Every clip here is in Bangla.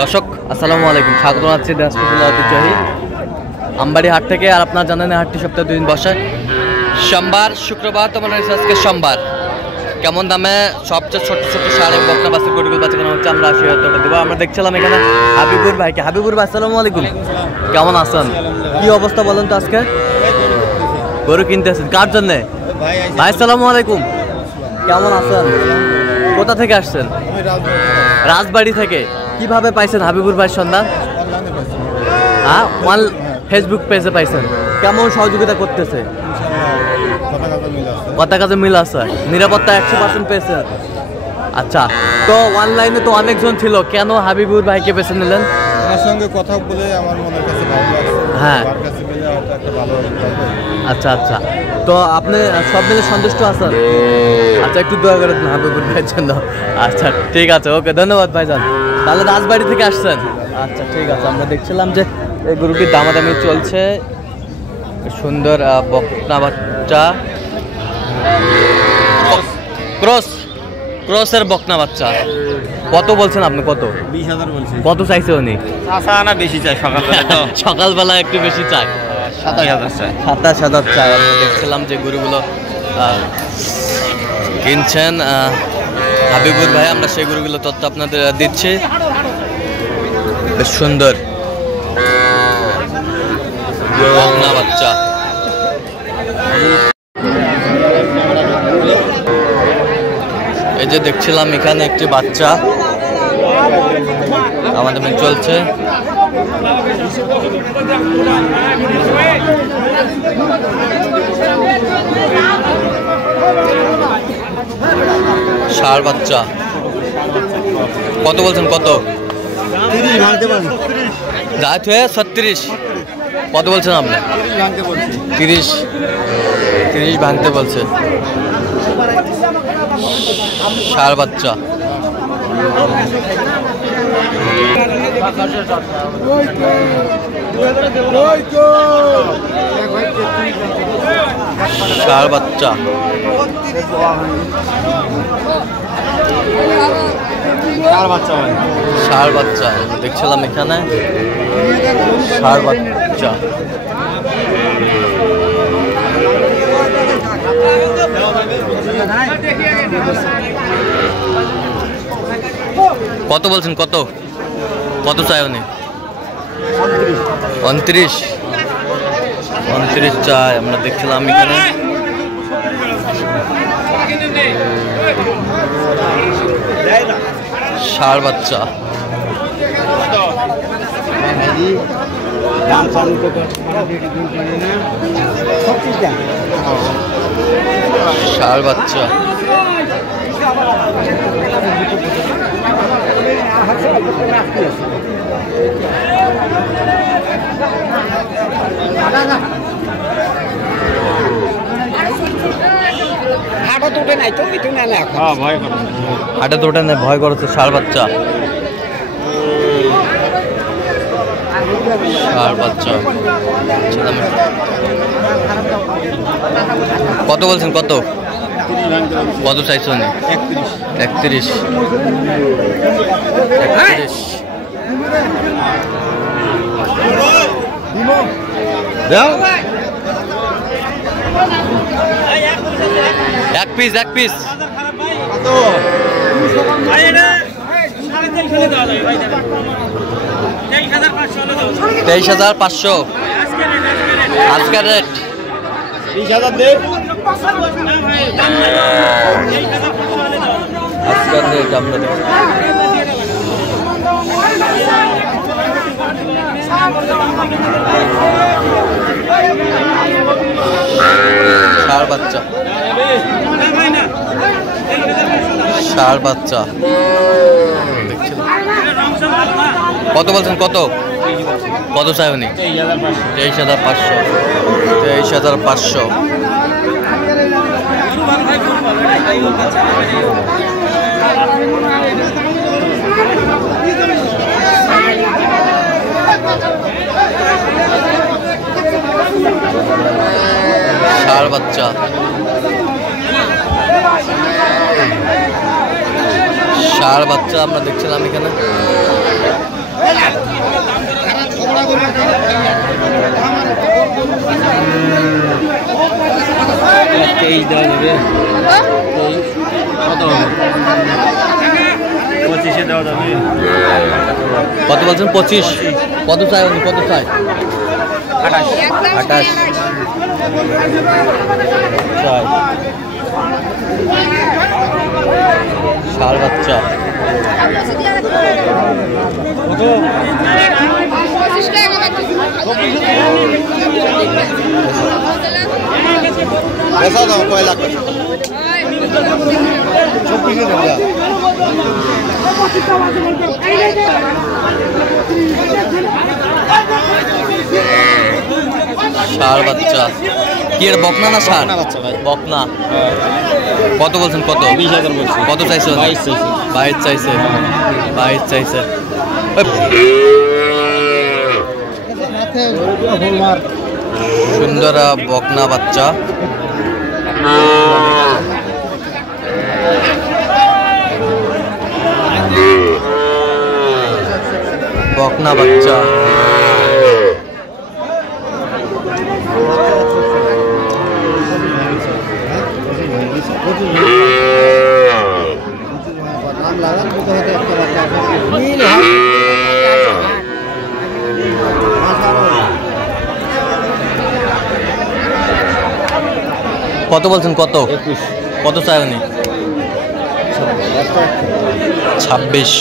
দর্শক আসসালামু আলাইকুম, স্বাগত জানাচ্ছি দিনাজপুর ঐতিহ্যবাহী আমবাড়ি হাট থেকে। আর আপনারা জানেন হাটটি সপ্তাহে 2 দিন বসে, সোমবার শুক্রবার। তোমার আজকে সোমবার। কেমন দামে সবচেয়ে ছোট ছোট সাড়ে বকনা বাসের গরুগুলো বাচ্চা কেন হচ্ছে আমরা 80,000 টাকা দেবো। আমরা দেখছিলাম এখানে হাবিবুর ভাইকে। হাবিবুর ভাই আসসালামু আলাইকুম, কেমন আছেন? কি অবস্থা বলেন তো? আজকে গরু কিনতে আসছেন কার জন্যে? ভাই আসসালামু আলাইকুম, কেমন আছেন? কোথা থেকে আসছেন? রাজবাড়ি থেকে। কিভাবে পাইছেন হাবিবুর ভাইয়ের সন্ধান? হ্যাঁ, ফেসবুক পেজে পাইছেন। কেমন সহযোগিতা করতেছে? কথা কাজে মিল আছে, নিরাপত্তা 100% পেয়েছেন। আচ্ছা, তো অনলাইনে তো অনেকজন ছিল, কেন হাবিবুর ভাইকে বেছে নিলেন? আমার সঙ্গে কথা বলে আমার মনের কাছে ভালো লাগছে। হ্যাঁ, তার কাছে মিলে একটা ভালো হবে। আচ্ছা আচ্ছা, তো আপনি সব মিলে সন্তুষ্ট আছেন? আচ্ছা, একটু দয়া করে দিন হাবিবুর ভাইয়ের জন্য। আচ্ছা ঠিক আছে, ওকে, ধন্যবাদ ভাইজান। তাহলে রাজবাড়ি থেকে আসছেন? আচ্ছা ঠিক আছে। আমরা দেখছিলাম যে এই গরুটির দামাদামি চলছে। সুন্দর বকনা বাচ্চা, ক্রসের বকনা বাচ্চা। কত বলছেন আপনি? কত? 20,000 বলছি। কত চাইছে উনি? না বেশি চাই, সকালবেলা তো। সকালবেলা একটু বেশি চাই, 27,000 চাই। 27,000 চাই। আমরা দেখছিলাম যে গরুগুলো কিনছেন হাবিবুর ভাই। আমরা সেই গরুগুলো তথ্য আপনাদের দিচ্ছি। বেশ সুন্দর বকনা বাচ্চা। এই যে দেখছিলাম এখানে একটি বাচ্চা আমাদের চলছে। ষাঁড় বাচ্চা। কত বলছেন? কত? 36। কত বলছেন আপনি? 30 ভাঙতে বলছে। ষাঁড় বাচ্চা। ষাঁড় বাচ্চা। ষাঁড় বাচ্চা দেখছিলাম এখানে। ষাঁড় বাচ্চা। কত বলছেন? কত কত চাই উনি? 29 চাই। আমরা দেখছিলাম এখানে। ষাঁড় বাচ্চা। ষাঁড় বাচ্চা। হাটে তো ওঠে না, ভয় করছে। ষাঁড় বাচ্চা। ষাঁড় বাচ্চা। কত বলছেন? কত কত চাইছো? 31। এক পিস 23,500 আজকের রেট। 20,000 দে। আজকের রেট আমরা দেখি। ষাঁড় বাচ্চা। ষাঁড় বাচ্চা দেখছিলাম। কত বলছেন? কত কত চাই উনি? 23,500। 23,500। ষাঁড় বাচ্চা। ষাঁড় বাচ্চা আমরা দেখছিলাম এখানে। তেইশ দেওয়া যাবে, কত হবে? 25-এ দেওয়া যাবে। কত বলছেন? 25। কত চাই উনি? কত চাই? 28 চাই। ষাঁড় বাচ্চা ষাঁড় বাচ্চা কি এর বকনা না ষাঁড়? বাচ্চা ভাই, বকনা। কত বলছেন? কত? 20,000 বলছি। কত চাইছে? 22 চাইছে। 22 চাইছে। 22 চাইছে। সুন্দর বকনা বাচ্চা। বকনা বাচ্চা কত বলছেন? কত? 21। কত চাই উনি? 26।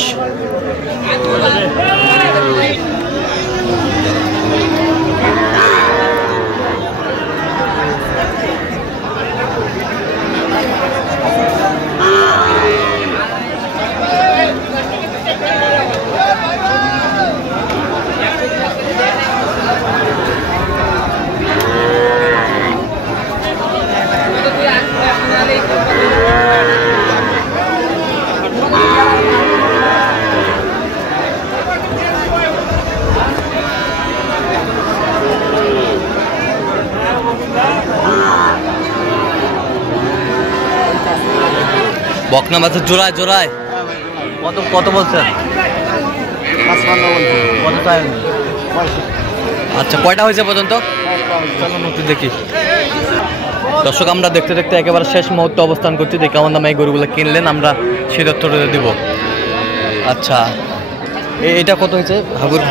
বকনা বাচ্চা জোড়ায় জোড়ায় কত? কত বলছেন? 55 বলছি। কত চাই উনি? আচ্ছা, কয়টা হয়েছে পর্যন্ত? চলো নতুন দেখি। দর্শক, আমরা দেখতে দেখতে একেবারে শেষ মুহূর্তে অবস্থান করছি। দেখি কেমন দামে এই গরুগুলো কিনলেন, আমরা সেই তথ্য দিব। আচ্ছা, এটা কত হয়েছে? হাগুর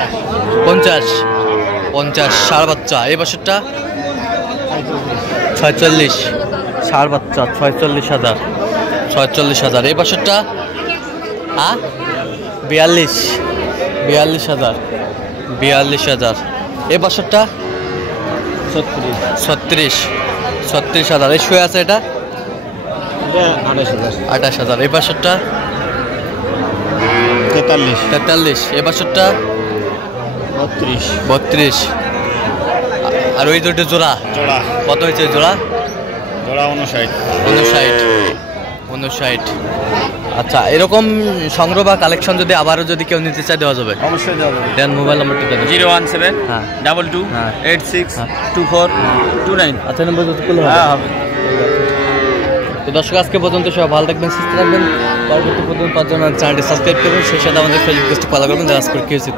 50 ষাঁড় বাচ্চা। এই বছরটা 46 ষাঁড় বাচ্চা, 46,000। 46,000। এই বছরটা 42,000। 42,000। এই বছরটা 36,000। এই শুয়ে আছে এটা 28,000। এই বছরটা 43। এই বছরটা 32। আর ওই দুটো জোড়া জোড়া কত হয়েছে? জোড়া 59। আচ্ছা, এরকম সংগ্রহ বা কালেকশন যদি আবারও যদি কেউ নিতে চায় দেওয়া যাবে? অবশ্যই দেওয়া যাবে। দেন মোবাইল নাম্বারটা দেন। 017 হ্যাঁ 22 হ্যাঁ 86 হ্যাঁ 24 29। আচ্ছা, নম্বর যত করলে হ্যাঁ হবে। তো দর্শক, আজকে পর্যন্ত সবাই ভালো থাকবেন, সুস্থ থাকবেন। পরবর্তী পর্যন্ত পাঁচজন চ্যানেলটি সাবস্ক্রাইব করবেন, সেই সাথে আমাদের ফেসবুক পেজটি ফলো করবেন। আজকে কি হয়েছে?